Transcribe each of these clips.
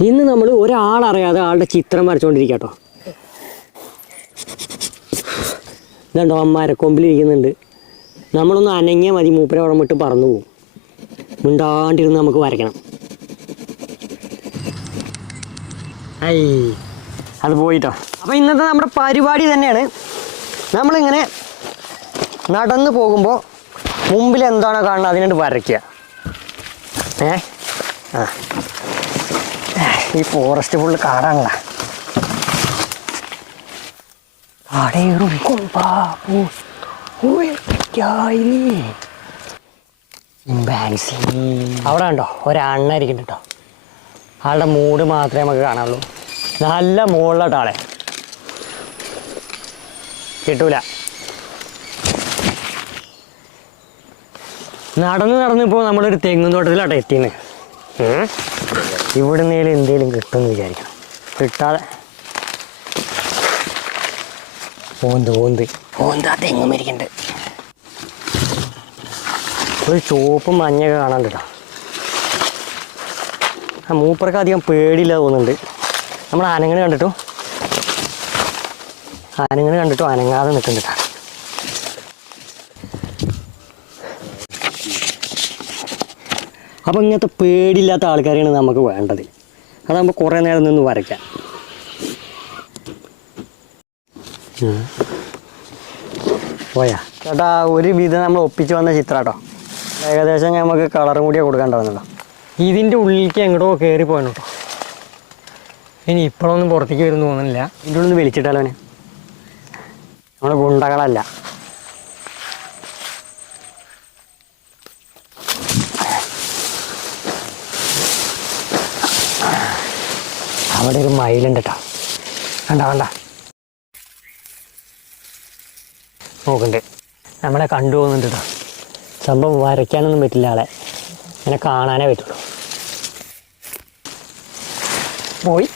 ഇന്ന് നമ്മൾ ഒരാളറിയാതെ ആളുടെ ചിത്രം വരച്ചുകൊണ്ടിരിക്കുക കേട്ടോ ഇതുണ്ടോ കൊമ്പിലിരിക്കുന്നുണ്ട്. നമ്മളൊന്ന് അനങ്ങിയ മതി മൂപ്പരെ അവിടെ വിട്ട് പറന്നു പോകും മിണ്ടാണ്ടിരുന്ന് നമുക്ക് വരയ്ക്കണം. ഐ അത് പോയിട്ടോ. അപ്പോൾ ഇന്നത്തെ നമ്മുടെ പരിപാടി തന്നെയാണ്. നമ്മളിങ്ങനെ നടന്നു പോകുമ്പോൾ മുമ്പിൽ എന്താണോ കാണുന്നത് അതിനായിട്ട് വരയ്ക്കുക. ഏ? ആ. ഈ ഫോറസ്റ്റ് ഫുള്ള് കാടാണല്ല. അവിടെ ഉണ്ടോ ഒരെണ്ണ ഇരിക്കുന്നുണ്ട് കേട്ടോ. ആളുടെ മൂട് മാത്രമേ നമുക്ക് കാണാനുള്ളൂ. നല്ല മുകളിലോട്ട് ആളെ. കിട്ടൂല. നടന്ന് നടന്ന് നമ്മളൊരു തെങ്ങും തോട്ടത്തിലാട്ടോ എത്തിയത് ഇവിടെ നിന്നേലും എന്തേലും കിട്ടുമെന്ന് വിചാരിക്കണം. കിട്ടാതെ. ഓന്ത് ഓന്ത്. ഓന്ത് അത് എങ്ങും ഇരിക്കുന്നുണ്ട് ഒരു ചുവപ്പും മഞ്ഞൊക്കെ കാണാണ്ട് ആ മൂപ്പർക്ക് അധികം പേടിയില്ല തോന്നുന്നുണ്ട്. നമ്മൾ ആനങ്ങനെ കണ്ടിട്ടു? ആനങ്ങനെ കണ്ടിട്ടു? അനങ്ങാതെ നിൽക്കുന്നുണ്ട് കേട്ടോ. അപ്പം ഇങ്ങനത്തെ പേടിയില്ലാത്ത ആൾക്കാരെയാണ് നമുക്ക് വേണ്ടത്. അതാകുമ്പോൾ കുറേ നേരം നിന്ന് വരയ്ക്കാം. പോയാ. ചേട്ടാ ഒരു വിധം നമ്മൾ ഒപ്പിച്ച് വന്ന ചിത്രം കേട്ടോ ഏകദേശം നമുക്ക് കളറും കൂടിയാ കൊടുക്കേണ്ടതെന്നുണ്ടോ ഇതിന്റെ ഉള്ളിലേക്ക് എങ്ങോട്ടോ കയറി പോകണം കേട്ടോ. ഇനി ഇപ്പോഴൊന്നും പുറത്തേക്ക് വരും തോന്നുന്നില്ല. ഇതിന്റെ ഉള്ളിൽ നിന്ന് വലിച്ചിട്ടാലോ നമ്മൾ ഗുണ്ടകളല്ല. അവിടെ ഒരു മയിലുണ്ട് കേട്ടോ കണ്ട കണ്ട? നോക്കണ്ട്. നമ്മളെ കണ്ടു പോകുന്നുണ്ട് കേട്ടോ സംഭവം വരയ്ക്കാനൊന്നും പറ്റില്ല ആളെ. ഇങ്ങനെ കാണാനേ പറ്റുള്ളൂ. പോയി?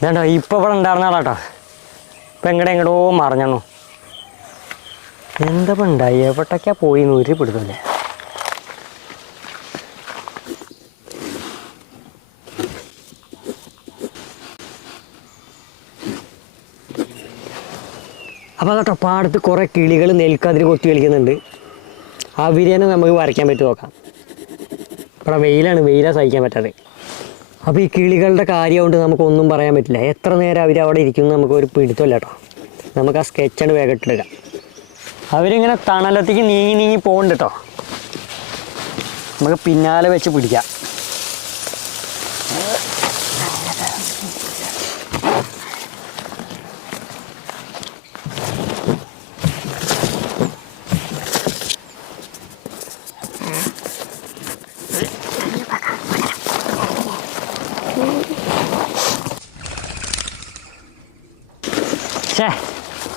ഇതാണ്ടോ ഇപ്പൊ ഇവിടെ ഉണ്ടായിരുന്ന ആളാട്ടോ. ഇപ്പം എങ്ങടെ എങ്ങടോ മറിഞ്ഞു എന്താ ഉണ്ടായി? എവിടേക്കാ പോയി? എന്ന് പിടുത്തല്ലേ അപ്പോൾ കേട്ടോ പാടത്ത് കുറേ കിളികൾ നെൽക്കതിര് കൊത്തി കളിക്കുന്നുണ്ട് അവരേനെ നമുക്ക് വരയ്ക്കാൻ പറ്റി നോക്കാം. ഇവിടെ വെയിലാണ് വെയിലാണ് സഹിക്കാൻ പറ്റാതെ. അപ്പോൾ ഈ കിളികളുടെ കാര്യമുണ്ട് നമുക്കൊന്നും പറയാൻ പറ്റില്ല. എത്ര നേരം അവർ അവിടെ ഇരിക്കുന്നു നമുക്ക് ഒരു പിടുത്തമില്ല കേട്ടോ. നമുക്ക് ആ സ്കെച്ചാണ് വേഗം ഇട്ടെടുക്കാം അവരിങ്ങനെ തണലത്തേക്ക് നീങ്ങി നീങ്ങി പോകുന്നുണ്ട് കേട്ടോ. നമുക്ക് പിന്നാലെ വെച്ച് പിടിക്കാം.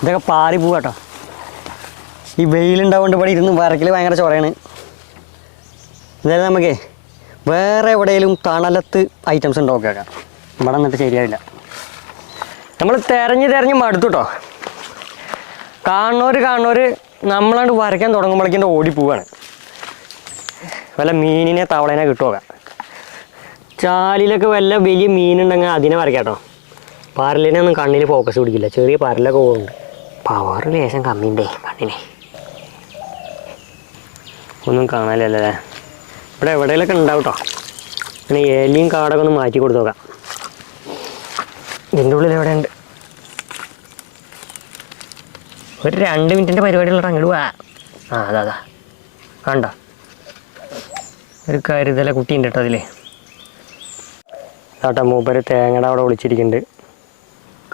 ഇതൊക്കെ പാറി പോവാട്ടോ ഈ വെയിലുണ്ടാവുകൊണ്ട് ഇവിടെ ഇരുന്ന് വരക്കിൽ ഭയങ്കര ചൊറയാണ് എന്തായാലും നമുക്ക് വേറെ എവിടെയെങ്കിലും തണലത്ത് ഐറ്റംസ് ഉണ്ടോ നോക്കാം. ഇവിടെ നിന്നിട്ട് ശരിയാവില്ല നമ്മൾ തിരഞ്ഞ് തിരഞ്ഞ് മടുത്തു കേട്ടോ കാണുന്നവർ കാണുന്നവർ നമ്മളാണ്ട് വരയ്ക്കാൻ തുടങ്ങുമ്പോഴേക്കും ഓടി പോവാണ്. വല്ല മീനിനെ തവളേനെ കിട്ടുക ചാലിലൊക്കെ വല്ല വലിയ മീനുണ്ടെങ്കിൽ അതിനെ വരയ്ക്കാം കേട്ടോ പാരലിനെ ഒന്നും കണ്ണിൽ ഫോക്കസ് പിടിക്കില്ല. ചെറിയ പാരലൊക്കെ പോകുന്നുണ്ട് പവർ ലേശം കമ്മിണ്ടേ കണ്ണിനെ ഒന്നും കാണാനല്ലേ ഇവിടെ എവിടെയെങ്കിലൊക്കെ ഉണ്ടാവും കേട്ടോ പിന്നെ എലിയും കാടൊക്കെ ഒന്ന് മാറ്റി കൊടുത്തു നോക്കാം. ഇതിന്റെ ഉള്ളിൽ എവിടെ ഉണ്ട് ഒരു രണ്ട് മിനിറ്റിന്റെ പരിപാടിയുള്ള അങ്ങോട്ട് വാ. ആ അതാ അതാ. കണ്ടോ? ഒരു കരുതല കുട്ടിയുണ്ട് കേട്ടോ അതിലേ. കേട്ടോ മൂപ്പര് തേങ്ങയുടെ അവിടെ ഒളിച്ചിരിക്കുന്നുണ്ട്.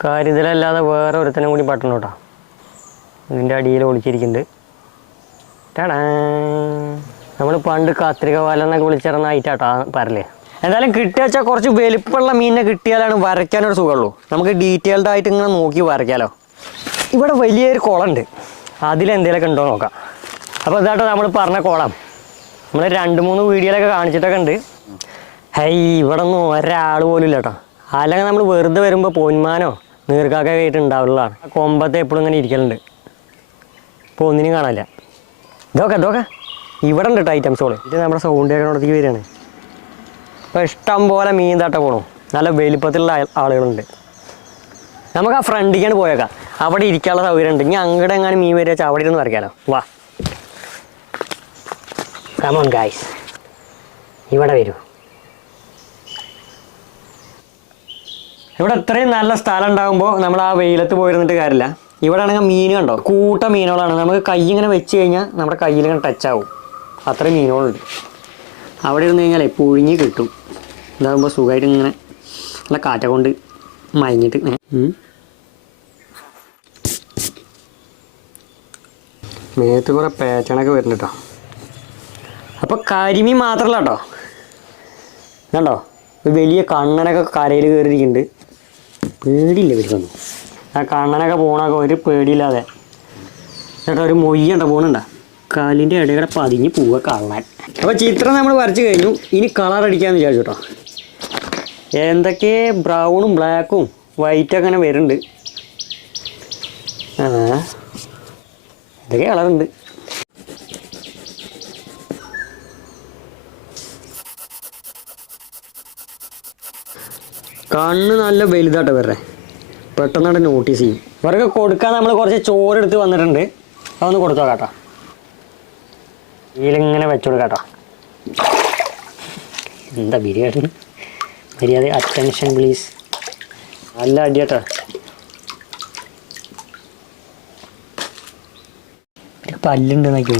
കരുതലല്ലാതെ വേറെ ഒരുത്തനും കൂടി പട്ടണം കേട്ടോ ഇതിന്റെ അടിയിൽ ഒളിച്ചിരിക്കുന്നുണ്ട്. ടാടാ. നമ്മൾ പണ്ട് കത്രിക വല എന്നൊക്കെ വിളിച്ചിരുന്ന ഐറ്റാട്ടോ പറലേ എന്തായാലും കിട്ടിയ വെച്ചാൽ കുറച്ച് വലിപ്പമുള്ള മീനിനെ കിട്ടിയാലാണ് വരയ്ക്കാനൊരു സുഖമുള്ളൂ. നമുക്ക് ഡീറ്റെയിൽഡ് ആയിട്ട് ഇങ്ങനെ നോക്കി വരയ്ക്കാലോ. ഇവിടെ വലിയൊരു കുളമുണ്ട്. അതിലെന്തെങ്കിലുമൊക്കെ ഉണ്ടോ നോക്കാം. അപ്പോൾ ഇതാട്ടോ നമ്മൾ പറഞ്ഞ കുളം. നമ്മൾ രണ്ട് മൂന്ന് വീഡിയോയിലൊക്കെ കാണിച്ചിട്ടൊക്കെ ഉണ്ട്. ഹൈ ഇവിടെ ഒന്നും ഒരാൾ പോലും ഇല്ല കേട്ടോ. അല്ലെങ്കിൽ നമ്മൾ വെറുതെ വരുമ്പോൾ പൊന്മാനോ നീർക്കാക്കൊക്കെ ആയിട്ട് ഉണ്ടാവുള്ളതാണ്. കൊമ്പത്തെ എപ്പോഴും ഇങ്ങനെ ഇരിക്കലുണ്ട്. ഇപ്പോൾ ഒന്നിനും കാണാനില്ല. ഇതൊക്കെ ഇതൊക്കെ. ഇവിടെ ഉണ്ട് കേട്ടോ ഐറ്റംസുകൾ ഇത് നമ്മുടെ സൗണ്ട് കേൾക്കണോടത്തേക്ക് വരികയാണ്. ഇപ്പോൾ ഇഷ്ടം പോലെ മീൻ തട്ട പോകണം നല്ല വലിപ്പത്തിലുള്ള ആളുകളുണ്ട്. നമുക്ക് ആ ഫ്രണ്ടിക്കാണ് പോയേക്കാം. അവിടെ ഇരിക്കാനുള്ള സൗകര്യം ഉണ്ട് ഇനി അങ്ങോട്ട് എങ്ങാനും മീൻ വരിക അവിടെ ഇരുന്ന് വരയ്ക്കാലോ. വാ. കമോൺ ഗായ്സ് ഇവിടെ വരൂ. ഇവിടെ ഇത്രയും നല്ല സ്ഥലം ഉണ്ടാകുമ്പോൾ നമ്മൾ ആ വെയിലത്ത് പോയിരുന്നിട്ട് കാര്യമില്ല. ഇവിടെ ആണെങ്കിൽ മീൻ കണ്ടോ? കൂട്ട മീനുകളാണ്. നമുക്ക് കൈ ഇങ്ങനെ വെച്ച് കഴിഞ്ഞാൽ നമ്മുടെ കയ്യിൽ ഇങ്ങനെ ടച്ച് ആവും. അത്രയും മീനുകളുണ്ട്. അവിടെ ഇരുന്ന് കഴിഞ്ഞാലേ പുഴുങ്ങി കിട്ടും. ഇതാകുമ്പോൾ സുഖമായിട്ട് ഇങ്ങനെ നല്ല കാറ്റ കൊണ്ട് മയങ്ങിട്ട്. മേത്ത് കുറേ പേച്ചണൊക്കെ വരുന്നുണ്ട് കേട്ടോ അപ്പോൾ കരിമീൻ മാത്രമല്ല കേട്ടോ കണ്ടോ? വലിയ കണ്ണനൊക്കെ കരയിൽ കയറിയിരിക്കുന്നുണ്ട്. പേടിയില്ല ഇവർക്കൊന്നും ആ കണ്ണനൊക്കെ പോണൊക്കെ ഒരു പേടിയില്ലാതെ. ചേട്ടാ ഒരു മൊയ്യണ്ട പോണണ്ട? കാലിന്റെ ഇടയുടെ പതിഞ്ഞ് പോവുക കള്ളാൻ. അപ്പോൾ ചിത്രം നമ്മൾ വരച്ച് കഴിഞ്ഞു. ഇനി കളർ അടിക്കാമെന്ന് വിചാരിച്ചു കേട്ടോ എന്തൊക്കെ ബ്രൗണും ബ്ലാക്കും വൈറ്റും അങ്ങനെ വരുന്നുണ്ട്. ആ ഇതൊക്കെ കളറുണ്ട് കണ്ണ് നല്ല വലുതാട്ടോ വരെ പെട്ടെന്നാണ് നോട്ടീസ് ചെയ്യും. ഇവർക്ക് കൊടുക്കാൻ നമ്മൾ കുറച്ച് ചോറ് എടുത്ത് വന്നിട്ടുണ്ട്. അതൊന്ന് കൊടുത്തോ കേട്ടോ ഇതിലിങ്ങനെ വെച്ചു കേട്ടോ എന്താ ബിരിയാണി? മര്യാദ അറ്റൻഷൻ പ്ലീസ് നല്ല അടി അടിയാട്ടോ പല്ലുണ്ട് എന്നൊക്കെ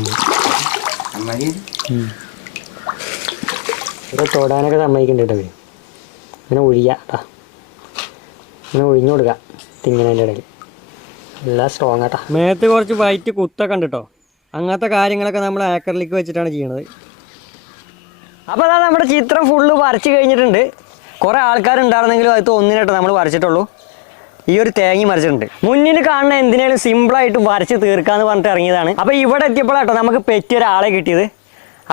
ഇവിടെ തൊടാനൊക്കെ സമ്മതിക്കണ്ടേ കേട്ടോ. ഇങ്ങനെ ഒഴിയാ കേട്ടാ ഇങ്ങനെ ഒഴിഞ്ഞു കൊടുക്കാം. തിങ്ങനതിന്റെ ഇടയിൽ. എല്ലാം സ്ട്രോങ് ആട്ടാ. മേത്ത് കുറച്ച് വൈറ്റ് കുത്തൊക്കെ ഉണ്ട് കേട്ടോ അങ്ങനത്തെ കാര്യങ്ങളൊക്കെ നമ്മൾ ആക്കറിലേക്ക് വെച്ചിട്ടാണ് ചെയ്യണത്. അപ്പോൾ അതാ നമ്മുടെ ചിത്രം ഫുള്ള് വരച്ച് കഴിഞ്ഞിട്ടുണ്ട്. കുറേ ആൾക്കാരുണ്ടായിരുന്നെങ്കിലും അത് ഒന്നിനായിട്ട് നമ്മൾ വരച്ചിട്ടുള്ളൂ. ഈ ഒരു തേങ്ങി മറിച്ചിട്ടുണ്ട്. മുന്നിൽ കാണുന്ന എന്തിനേലും സിമ്പിളായിട്ട് വരച്ച് തീർക്കാന്ന് പറഞ്ഞിട്ട് ഇറങ്ങിയതാണ്. അപ്പോൾ ഇവിടെ എത്തിയപ്പോഴാട്ടോ നമുക്ക് പറ്റിയ ഒരാളെ കിട്ടിയത്.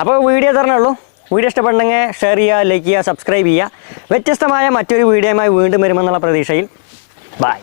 അപ്പോൾ വീഡിയോ തരണേ ഉള്ളൂ. വീഡിയോ ഇഷ്ടപ്പെടണമെങ്കിൽ ഷെയർ ചെയ്യുക ലൈക്ക് ചെയ്യുക സബ്സ്ക്രൈബ് ചെയ്യുക. വ്യത്യസ്തമായ മറ്റൊരു വീഡിയോയുമായി വീണ്ടും വരുമെന്നുള്ള പ്രതീക്ഷയിൽ. ബൈ